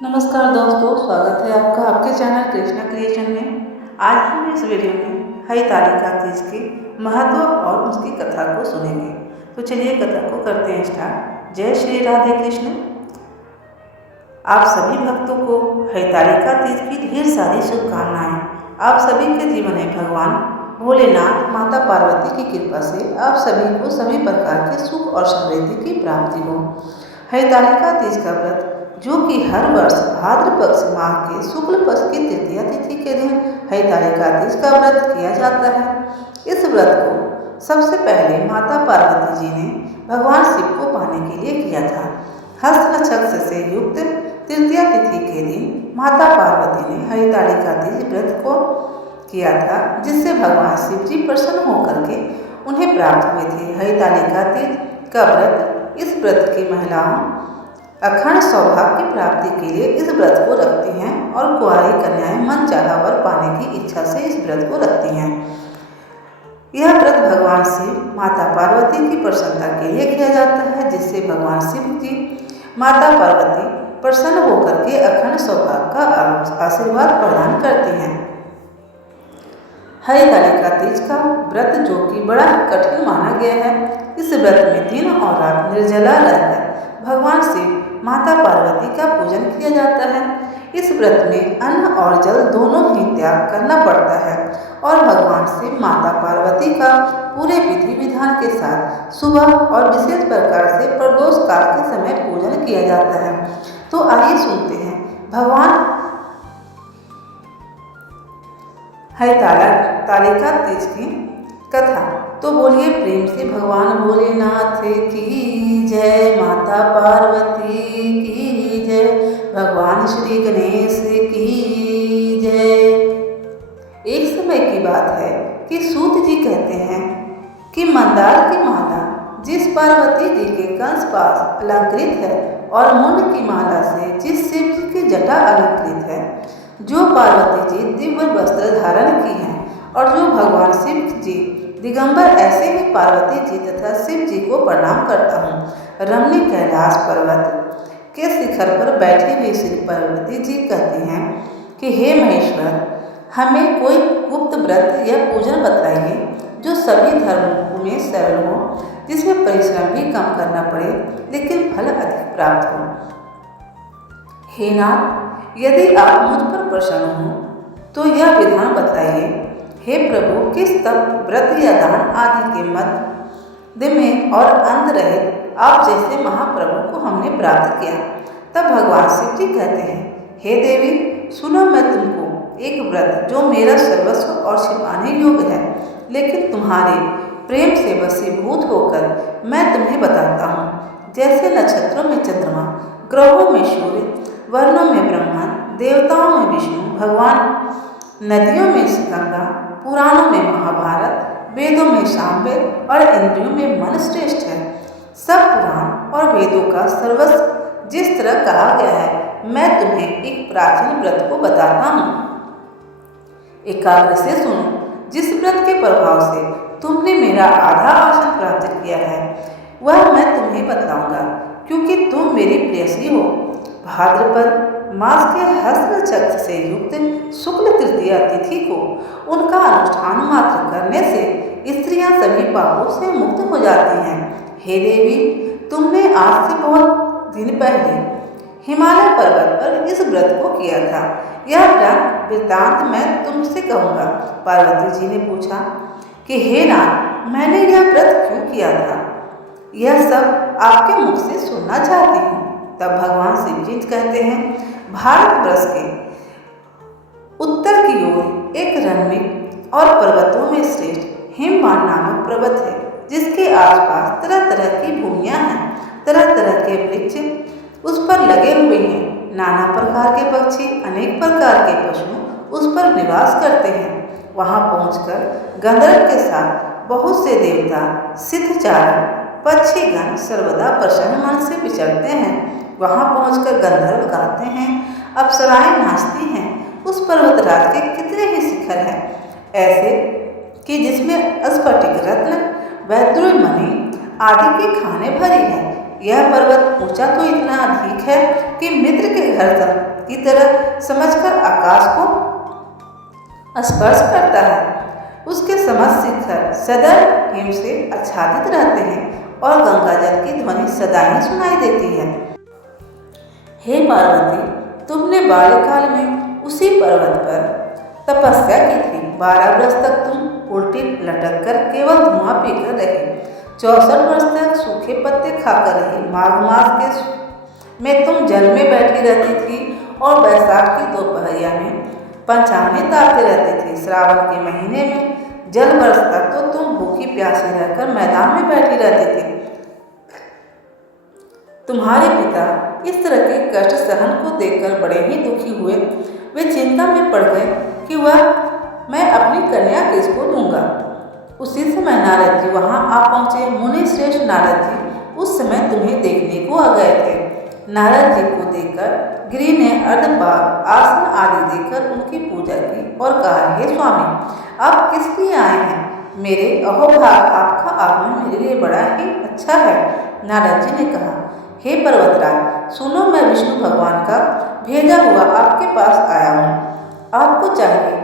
नमस्कार दोस्तों, स्वागत है आपका आपके चैनल कृष्णा क्रिएशन में। आज हम इस वीडियो में हरितालिका तीज के महत्व और उसकी कथा को सुनेंगे। तो चलिए कथा को करते हैं स्टार्ट। जय श्री राधे कृष्ण। आप सभी भक्तों को हरितालिका तीज की ढेर सारी शुभकामनाएं। आप सभी के जीवन में भगवान भोलेनाथ माता पार्वती की कृपा से आप सभी को सभी प्रकार के सुख और समृद्धि की प्राप्ति हो। हरितालिका तीज का व्रत जो कि हर वर्ष भाद्र पक्ष माह के शुक्ल पक्ष की तृतीया तिथि के दिन हरितालिका तीज का व्रत किया जाता है। इस व्रत को सबसे पहले माता पार्वती जी ने भगवान शिव को पाने के लिए किया था। हस्त नक्षत्र से युक्त तृतीया तिथि के दिन माता पार्वती ने हरितालिका तीज व्रत को किया था, जिससे भगवान शिव जी प्रसन्न होकर के उन्हें प्राप्त हुए थे। हरितालिका तीज का व्रत, इस व्रत की महिलाओं अखंड सौभाग्य की प्राप्ति के लिए इस व्रत को रखती हैं और कुंवारी कन्याएं मन चाहा वर पाने की इच्छा से इस व्रत को रखती हैं। यह व्रत भगवान शिव माता पार्वती की प्रसन्नता के लिए किया जाता है, जिससे भगवान शिव जी माता पार्वती प्रसन्न होकर के अखंड सौभाग्य का आशीर्वाद प्रदान करती हैं। हरितालिका तीज का व्रत जो कि बड़ा कठिन माना गया है, इस व्रत में दिन और रात निर्जला रहकर भगवान शिव माता पार्वती का पूजन किया जाता है। इस व्रत में अन्न और जल दोनों ही त्याग करना पड़ता है और भगवान शिव माता पार्वती का पूरे विधि विधान के साथ सुबह और विशेष प्रकार से प्रदोष काल के समय पूजन किया जाता है। तो आइए सुनते हैं भगवान हरितालिका तीज की कथा। तो बोलिए प्रेम से भगवान भोलेनाथ की जय, माता पार्वती की जय, भगवान श्री गणेश की जय। एक समय की बात है कि सूत जी कहते हैं कि मंदार की माला जिस पार्वती जी के कंस पास अलंकृत है और मुंड की माला से जिस शिव जी की जटा अलंकृत है, जो पार्वती जी दिव्य वस्त्र धारण की हैं और जो भगवान शिव जी दिगंबर, ऐसे ही पार्वती जी तथा शिव जी को प्रणाम करता हूँ। रमणी कैलाश पर्वत के शिखर पर बैठी हुई श्री पार्वती जी कहती हैं कि हे महेश्वर, हमें कोई गुप्त व्रत या पूजन बताइए जो सभी धर्मों में सरल हो, जिसमें परिश्रम भी कम करना पड़े लेकिन फल अधिक प्राप्त हो। हे नाथ, यदि आप मुझ पर प्रसन्न हो तो यह विधान बताइए। हे प्रभु, किस तप, व्रत या दान आदि के मध्य में और अंत रहित आप जैसे महाप्रभु को हमने प्राप्त किया। तब भगवान शिव जी कहते हैं, हे देवी, सुनो, मैं तुमको एक व्रत जो मेरा सर्वस्व और छिपाने योग्य है, लेकिन तुम्हारे प्रेम से वशीभूत होकर मैं तुम्हें बताता हूँ। जैसे नक्षत्रों में चंद्रमा, ग्रहों में सूर्य, वर्णों में ब्रह्मा, देवताओं में विष्णु भगवान, नदियों में गंगा, पुराणों में महाभारत, वेदों में सामवेद और इंद्रियों में मन श्रेष्ठ है। सब पुराण और वेदों का सर्वस्व जिस तरह कहा गया है, मैं तुम्हें एक प्राचीन व्रत को बताता हूँ। एकाग्र से सुनो। जिस व्रत के प्रभाव से तुमने मेरा आधा आसन प्राप्त किया है, वह मैं तुम्हें बताऊंगा, क्योंकि तुम मेरी प्रेयसी हो। भाद्रपद मास के हस्त नक्षत्र से युक्त शुक्ल तृतीया तिथि को उनका अनुष्ठान मात्र करने से स्त्रियां सभी पापों से मुक्त हो जाती हैं। हे देवी, तुमने आज से बहुत दिन पहले हिमालय पर्वत पर इस व्रत को किया था। यह वृत्तांत मैं तुमसे कहूँगा। पार्वती जी ने पूछा कि हे नाथ, मैंने यह व्रत क्यों किया था? यह सब आपके मुख से सुनना चाहती हूँ। तब भगवान शिव जी कहते हैं, भारतवर्ष के उत्तर की ओर एक रमणीक और पर्वतों में श्रेष्ठ हिमवान नामक पर्वत है, जिसके आसपास तरह तरह की भूमियां हैं, तरह तरह के वृक्ष उस पर लगे हुए हैं। नाना प्रकार के पक्षी, अनेक प्रकार के पशु उस पर निवास करते हैं। वहां पहुंचकर गंधर्व के साथ बहुत से देवता, सिद्धचारण पक्षीगण सर्वदा प्रसन्न मन से विचरते हैं। वहां पहुंचकर गंधर्व गाते हैं, अप्सराएं नाचती हैं। उस पर्वतराज के कितने ही शिखर हैं, ऐसे कि जिसमें स्फटिक रत्न, वैदुर्य मणि आदि की खाने भरी हैं। यह पर्वत ऊंचा तो इतना अधिक है कि मित्र के घर तक की तरह समझकर आकाश को स्पर्श करता है। उसके समस्त शिखर सदा हिम से आच्छादित रहते हैं और गंगा जल की ध्वनि सदा ही सुनाई देती है। हे पार्वती, तुमने बाल्यकाल में उसी पर्वत पर तपस्या की थी। 12 वर्ष तक तुम उल्टी लटक कर केवल धुआं पीकर रहे। 64 वर्ष तक सूखे पत्ते खाकर रही। माघ मास के में तुम जल में बैठी रहती थी और बैसाख की दोपहरिया में पंचांगे तापते रहती थी। श्रावण के महीने में जल बरसता तो तुम भूखी प्यासी रहकर मैदान में बैठी रहती थी। तुम्हारे पिता इस तरह के कष्ट सहन को देखकर बड़े ही दुखी हुए। वे चिंता में पड़ गए कि मैं अपनी कन्या किसको दूंगा। उसी समय नारद जी वहां आ पहुंचे। मुनि श्रेष्ठ नारद जी उस समय तुम्हें देखने को आ गए थे। नारद जी को देखकर गिरि ने अर्धपाद आसन आदि देकर उनकी पूजा की और कहा, हे स्वामी, आप किस लिए आए हैं? मेरे अहोभाग आपका आगमन मेरे लिए बड़ा ही अच्छा है। नारद जी ने कहा, हे पर्वतराज, सुनो, मैं विष्णु भगवान का भेजा हुआ आपके पास आया हूँ। आपको चाहिए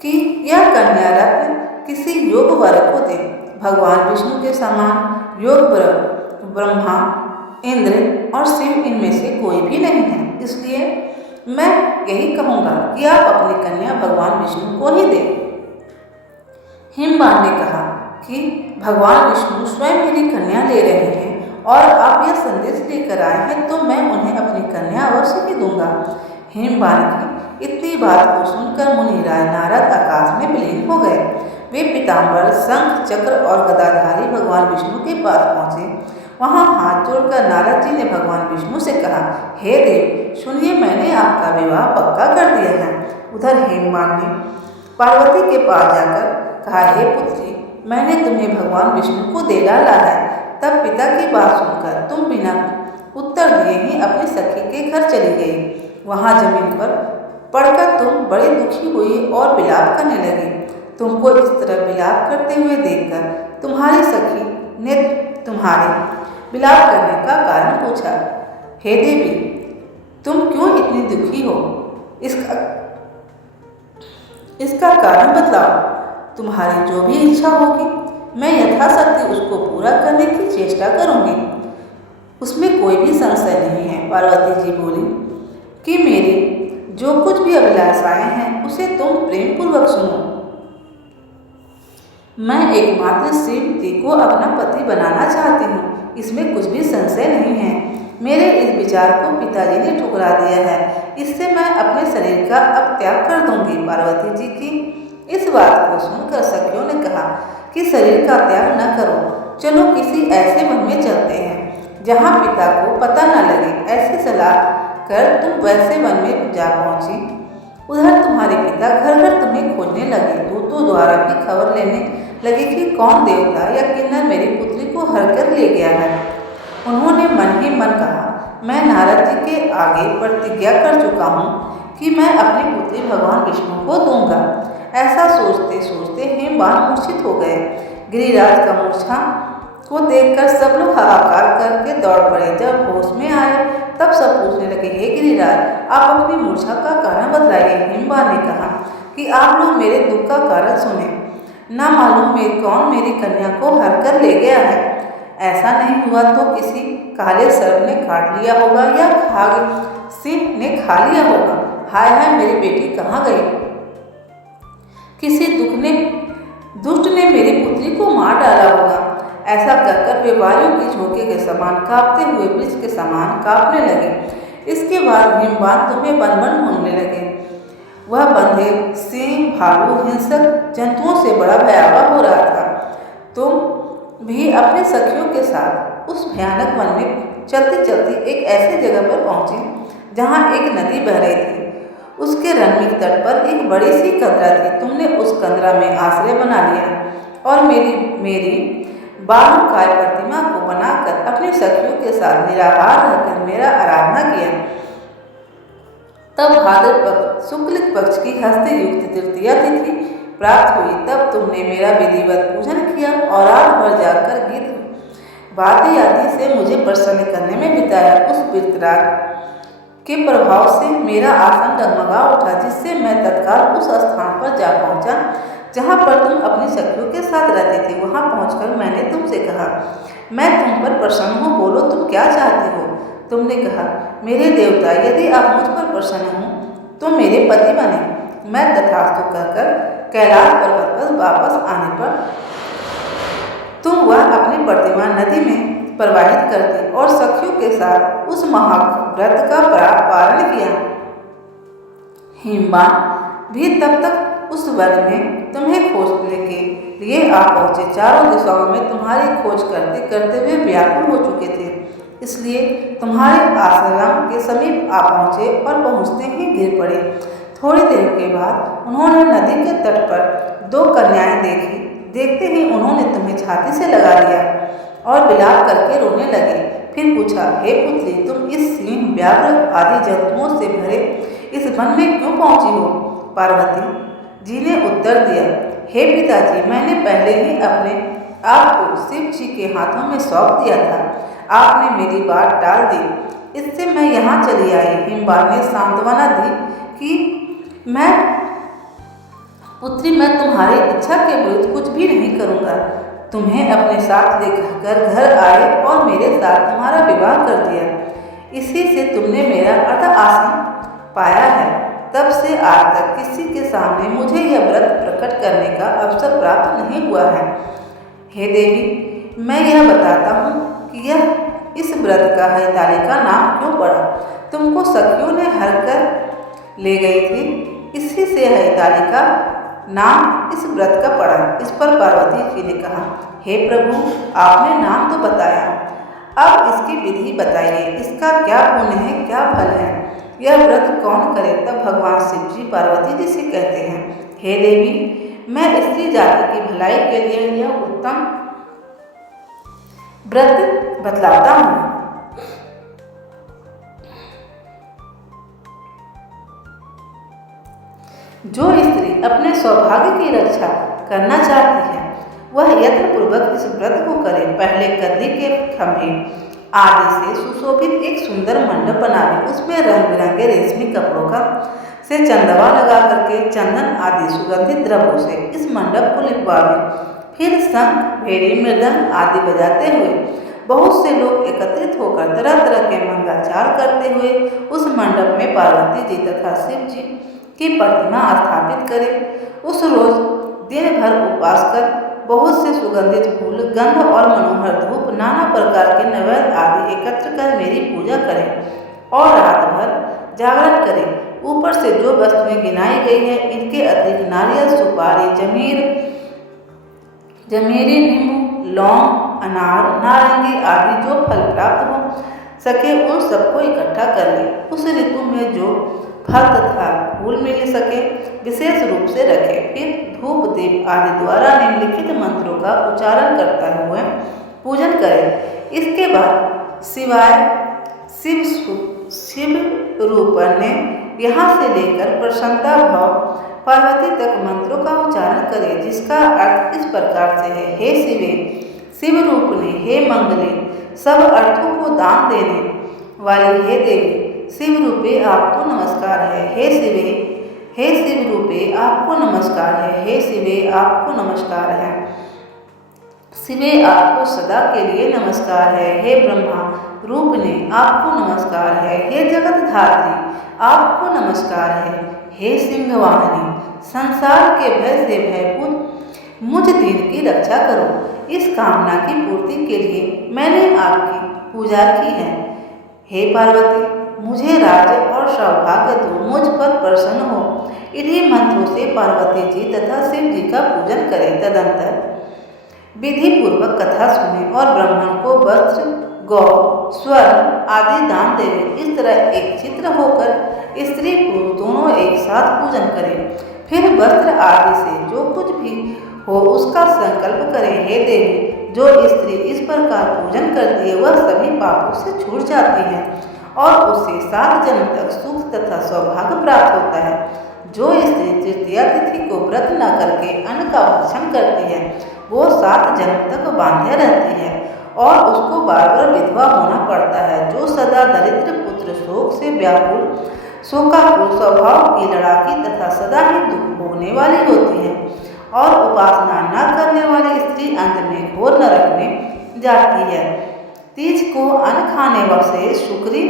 कि यह कन्या रत्न किसी योग वर को दे। भगवान विष्णु के समान योग ब्रह्मा, इंद्र और शिव इनमें से कोई भी नहीं है। इसलिए मैं यही कहूँगा कि आप अपनी कन्या भगवान विष्णु को ही दें। हिमवान ने कहा कि भगवान विष्णु स्वयं मेरी कन्या ले रहे हैं और आप यह संदेश लेकर आए हैं, तो मैं उन्हें अपनी कन्या अवश्य ही दूंगा। हिमवान की इतनी बात को सुनकर मुनिराज नारद आकाश में विलीन हो गए। वे पीताम्बर, शंख, चक्र और गदाधारी भगवान विष्णु के पास पहुंचे। वहां हाथ जोड़कर नारद जी ने भगवान विष्णु से कहा, हे देव, सुनिए, मैंने आपका विवाह पक्का कर दिया है। उधर हेमवान ने पार्वती के पास जाकर कहा, हे पुत्री, मैंने तुम्हें भगवान विष्णु को दे डाला है। तब पिता की बात सुनकर तुम बिना उत्तर दिए ही अपनी सखी के घर चली गई। वहां जमीन पर पड़कर तुम बड़ी दुखी हुई और विलाप करने लगी। तुमको इस तरह विलाप करते हुए देखकर तुम्हारी सखी ने तुम्हारे विलाप करने का कारण पूछा। हे देवी, तुम क्यों इतनी दुखी हो? इसका कारण बतलाओ। तुम्हारी जो भी इच्छा होगी मैं यथाशक्ति उसको पूरा करने की चेष्टा करूंगी। उसमें कोई भी संशय नहीं है। पार्वती जी बोली कि मेरी जो कुछ भी अभिलाषाएं हैं उसे तुम प्रेम पूर्वक सुनो। मैं एकमात्र शिव को अपना पति बनाना चाहती हूँ, इसमें कुछ भी संशय नहीं है। मेरे इस विचार को पिताजी ने ठुकरा दिया है, इससे मैं अपने शरीर का अब त्याग कर दूंगी। पार्वती जी की इस बात को सुनकर सखियों ने कहा कि शरीर का त्याग न करो, चलो किसी ऐसे वन में चलते हैं जहाँ पिता को पता न लगे। ऐसी सलाह कर तुम वैसे वन में जा पहुंची। उधर तुम्हारे पिता घर घर तुम्हें खोजने लगे। दूतों द्वारा भी खबर लेने लगे कि कौन देवता या किन्नर मेरी पुत्री को हर कर ले गया है। उन्होंने मन ही मन कहा, मैं नारद जी के आगे प्रतिज्ञा कर चुका हूँ कि मैं अपनी पुत्री भगवान विष्णु को दूंगा। ऐसा सोचते सोचते हेमवान मूर्छित हो गए। गिरिराज का मूर्छा को देखकर सब लोग हाहाकार करके दौड़ पड़े। जब होश में आए तब सब पूछने लगे, हे गिरिराज, आप अपनी मूर्छा का कारण बतलाइए। हिमवान ने कहा कि आप लोग मेरे दुख का कारण सुने। ना मालूम कौन मेरी कन्या को हर कर ले गया है। ऐसा नहीं हुआ तो किसी काले सर्प ने काट लिया होगा या खाग सिंह ने खा लिया होगा। हाय हाय, मेरी बेटी कहाँ गई? किसी दुष्ट ने मेरी पुत्री को मार डाला होगा। ऐसा कहकर वे वायु के झोंके के समान कांपते हुए वृक्ष के समान कांपने लगे। इसके बाद हिमवान तुम्हें वन वन ढूंढने लगे। वह बंधे सिंह, भालू, हिंसक जंतुओं से बड़ा भयावह हो रहा था। तुम भी अपने सखियों के साथ उस भयानक वन में चलती चलती एक ऐसी जगह पर पहुंची जहां एक नदी बह रही थी। उसके रमणीक तट पर एक बड़ी सी कंदरा थी। तुमने उस कंदरा में आश्रय बना लिया और मेरी बालकाय प्रतिमा को बनाकर अपनी सखियों के साथ निराहार रहकर मेरा आराधना किया। तब भाद्रपद शुक्ल पक्ष की हस्ती युक्त तृतीया तिथि प्राप्त हुई। तब तुमने मेरा विधिवत पूजन किया और रात भर जाकर गीत वाद्य आदि से मुझे प्रसन्न करने में बिताया। उस वितराग के प्रभाव से मेरा आसन डगमगा उठा, जिससे मैं तत्काल उस स्थान पर जा पहुंचा जहां पर तुम अपनी सखियों के साथ रहती थी। वहां पहुंचकर मैंने तुमसे कहा, मैं तुम पर प्रसन्न हूँ, बोलो तुम क्या चाहती हो। तुमने कहा, मेरे देवता, यदि आप मुझ पर प्रसन्न हो तो मेरे पति बने। मैं तथास्तु कहकर कैलाश पर्वत पर वापस आने पर तुम वह अपनी प्रतिमा नदी में प्रवाहित करती और सखियों के साथ उस महाव्रत का पारण किया। हिमवान भी तब तक उस वन में तुम्हें खोजने के लिए आ पहुंचे। चारों दिशाओं में तुम्हारी खोज करते करते वे व्याकुल हो चुके थे, इसलिए तुम्हारे आश्रम के समीप आ पहुंचे और पहुंचते ही गिर पड़े। थोड़ी देर के बाद उन्होंने नदी के तट पर 2 कन्याएं देखी। देखते ही उन्होंने तुम्हें छाती से लगा लिया और विलाप करके रोने लगे। फिर पूछा, हे पुत्री, तुम इस सिंह, व्याघ्र आदि जंतुओं से भरे इस वन में क्यों पहुंची हो। पार्वती जी ने उत्तर दिया, हे पिताजी, मैंने पहले ही अपने आप को शिव जी के हाथों में सौंप दिया था। आपने मेरी बात टाल दी, इससे मैं यहाँ चली आई। हिमवान ने सांत्वना दी कि पुत्री, मैं तुम्हारी इच्छा के विरुद्ध कुछ भी नहीं करूँगा। तुम्हें अपने साथ लेकर घर आए और मेरे साथ तुम्हारा विवाह कर दिया। इसी से तुमने मेरा अर्ध आसन पाया है। तब से आज तक किसी के सामने मुझे यह व्रत प्रकट करने का अवसर प्राप्त नहीं हुआ है। हे देवी, मैं यह बताता हूँ कि यह इस व्रत का हरिताली का नाम क्यों पड़ा। तुमको सखियों ने हर कर ले गई थी, इसी से हरिताली का नाम इस व्रत का पड़ा। इस पर पार्वती जी ने कहा, हे प्रभु, आपने नाम तो बताया, अब इसकी विधि बताइए। इसका क्या पुण्य है, क्या फल है, यह व्रत कौन करे। तब भगवान शिव जी पार्वती जी से कहते हैं, हे देवी, मैं स्त्री जाति की भलाई के लिए यह उत्तम व्रत बतलाता हूँ। जो स्त्री अपने सौभाग्य की रक्षा करना चाहती है, वह यत्न पूर्वक इस व्रत को करे। पहले कद्दी के खंभे आदि से सुशोभित एक सुंदर मंडप बनावे। उसमें रंग बिरंगे रेशमी कपड़ों का से चंदवा लगा करके चंदन आदि सुगंधित द्रव्यों से इस मंडप को लिपवावे। फिर शंख, भेरी, मृदंग आदि बजाते हुए बहुत से लोग एकत्रित होकर तरह तरह के मंगलाचार करते हुए उस मंडप में पार्वती जी तथा शिव जी की प्रतिमा स्थापित करें। उस रोज दिन भर उपवास कर बहुत से सुगंधित फूल, गंध और मनोहर धूप, नाना प्रकार के नैवेद्य आदि एकत्र कर मेरी पूजा करें और रात भर जागरण करें। ऊपर से जो वस्तुएं गिनाई गई है, इनके अतिरिक्त नारियल, सुपारी, जमीरी, नींबू, लौंग, अनार, नारंगी आदि जो फल प्राप्त हो सके उन सबको इकट्ठा कर ले। उस ऋतु में जो फल तथा फूल मिल सके विशेष रूप से रखे। फिर धूप, दीप आदि द्वारा निम्नलिखित मंत्रों का उच्चारण करते हुए पूजन करें। इसके बाद शिव रूप ने यहाँ से लेकर प्रसन्नता भाव पार्वती तक मंत्रों का उच्चारण करें, जिसका अर्थ इस प्रकार से है, हे शिवे, शिव रूप ने, हे मंगले, सब अर्थों को दान देने वाली हे देवी, शिव रूपे आपको नमस्कार है। हे शिवे, हे शिव रूपे आपको नमस्कार है। हे शिवे, आपको नमस्कार है। शिवे, आपको सदा के लिए नमस्कार है। हे ब्रह्मा रूप ने, आपको नमस्कार है। हे जगत धात्री, आपको नमस्कार है। हे सिंहवाहिनी, संसार के भय से भयभूत मुझ दीन की रक्षा करो। इस कामना की पूर्ति के लिए मैंने आपकी पूजा की है। हे पार्वती, मुझे राज्य और सौभाग्य दो, मुझ पर प्रसन्न हो। इन्हीं मंत्रों से पार्वती जी तथा शिव जी का पूजन करें। तदंतर विधि पूर्वक कथा सुने और ब्राह्मण को वस्त्र, गौ, स्वर्ण आदि दान देवे। इस तरह एक चित्र होकर स्त्री पुरुष दोनों एक साथ पूजन करें। फिर वस्त्र आदि से जो कुछ भी हो उसका संकल्प करें। हे देवी, जो स्त्री इस प्रकार पूजन करती है वह सभी पापों से छूट जाती है और उसे 7 जन्म तक सुख तथा सौभाग्य प्राप्त होता है। जो स्त्री तृतीया तिथि को व्रत न करके अन्न का भक्षण करती है वो 7 जन्म तक बांध्य रहती है और उसको बार बार विधवा होना पड़ता है। जो सदा दरिद्र पुत्र शोक से व्याकुल, शोकाकुल स्वभाव की लड़ाकी तथा सदा ही दुख भोगने वाली होती है और उपासना न करने वाली स्त्री अंत में घोर नरक में जाती है। तीज को अन्न खाने से शुक्री,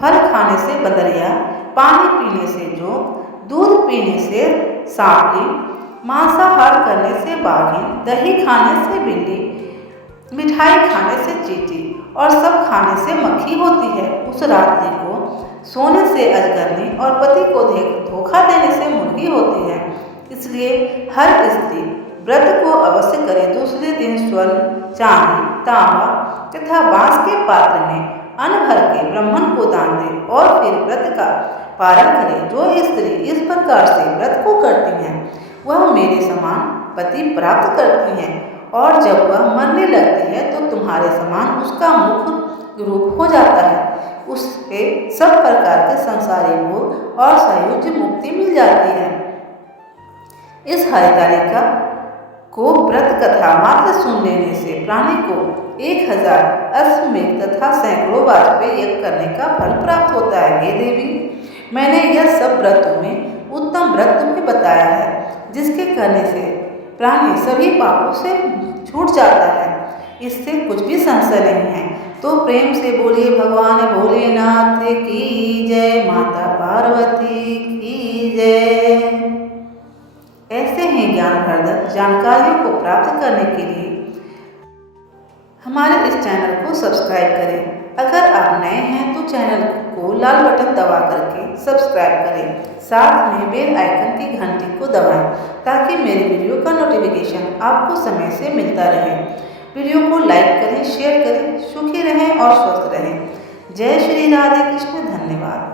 फल खाने से बदरिया, पानी पीने से जोंक, दूध पीने से सांवली, मांसाहार करने से बाघिन, दही खाने से बिल्ली, मिठाई खाने से चींटी और सब खाने से मक्खी होती है। उस रात्रि को सोने से अजगरनी और पति को धोखा देने से मुर्गी होती है। इसलिए हर स्त्री व्रत को अवश्य करे। दूसरे दिन स्वर्ण, चांदी, तांबा तथा बांस के पात्र में अन्न भर के ब्राह्मण को दान दे और फिर व्रत का पारण करे। जो स्त्री इस प्रकार से व्रत को करती हैं वह मेरे समान पति प्राप्त करती हैं और जब वह मरने लगती है तो तुम्हारे समान उसका मुख रूप हो जाता है। उससे सब प्रकार के संसारी भोग और सायुज्य मुक्ति मिल जाती है। इस हरितालिका को व्रत कथा मात्र सुन लेने से प्राणी को 1000 अश्वमेध तथा सैकड़ों वाजपेयी यज्ञ करने का फल प्राप्त होता है। हे देवी, मैंने यह सब व्रतों में उत्तम व्रत तुम्हें बताया है जिसके करने से प्राणी सभी पापों से छूट जाता है। इससे कुछ भी संशय नहीं है। तो प्रेम से बोलिए भगवान भोलेनाथ की जय, माता पार्वती की जय। ऐसे ही ज्ञानवर्धक जानकारियों को प्राप्त करने के लिए हमारे इस चैनल को सब्सक्राइब करें। अगर आप नए हैं तो चैनल को लाल बटन दबा करके सब्सक्राइब करें। साथ में बेल आइकन की घंटी को दबाएं ताकि मेरे वीडियो का नोटिफिकेशन आपको समय से मिलता रहे। वीडियो को लाइक करें, शेयर करें। सुखी रहें और स्वस्थ रहें। जय श्री राधे कृष्ण। धन्यवाद।